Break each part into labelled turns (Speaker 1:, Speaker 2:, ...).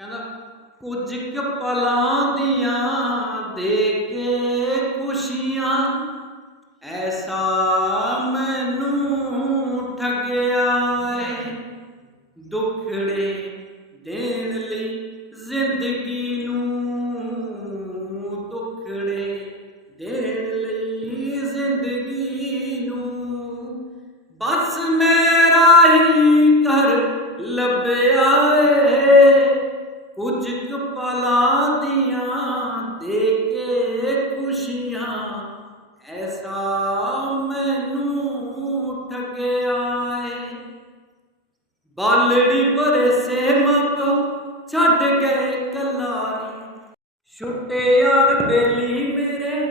Speaker 1: ਕਹਿੰਦਾ, ਕੁਝ ਕੁ ਪਲਾਂ ਦੀਆਂ ਦੇ ਕੇ ਖੁਸ਼ੀਆਂ, ਐਸਾ ਮੈਨੂੰ ਠੱਗਿਆ ਏ। ਦੁਖੜੇ ਦੇਣ ਲਈ ਜ਼ਿੰਦਗੀ ਨੂੰ ਦੁਖੜੇ ਦੇਣ ਲਈ ਜ਼ਿੰਦਗੀ ਨੂੰ ਬਸ ਮੇਰਾ ਹੀ ਘਰ ਲੱਭਿਆ ਕੁਝ ਕੁ ਪਲਾਂ ਦੀਆਂ ਦੇ ਕੇ ਖੁਸ਼ੀਆਂ। ਐਸਾ ਮੈਨੂੰ ਠੱਗਿਆ ਏ ਬਾਲੜੀ ਭਰੇ ਸੇ ਮਾਪੋ ਛੱਡ ਗਏ ਕਲਾਰੀ। ਛੁੱਟੇ ਯਾਰ ਬੇਲੀ ਮੇਰੇ,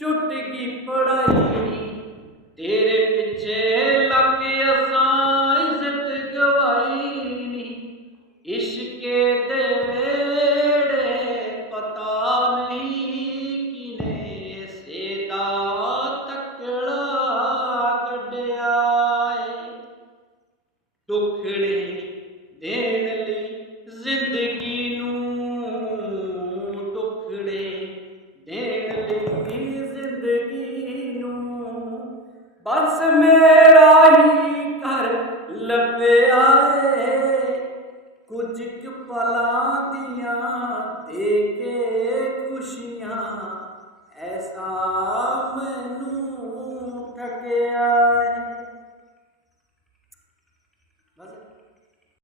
Speaker 1: ਛੁੱਟ ਗਈ ਪੜਾਈ ਤੇਰੇ ਪਿੱਛੇ ਟੁਕੜੇ ਦੇਣ ਲਈ ਜ਼ਿੰਦਗੀ ਨੂੰ ਟੁਕੜੇ ਦੇਣ ਲਈ ਜ਼ਿੰਦਗੀ ਨੂੰ ਬਸ ਮੇਰਾ ਹੀ ਘਰ ਲੱਭਿਆ ਏ। ਕੁਝ ਕੁ ਪਲਾਂ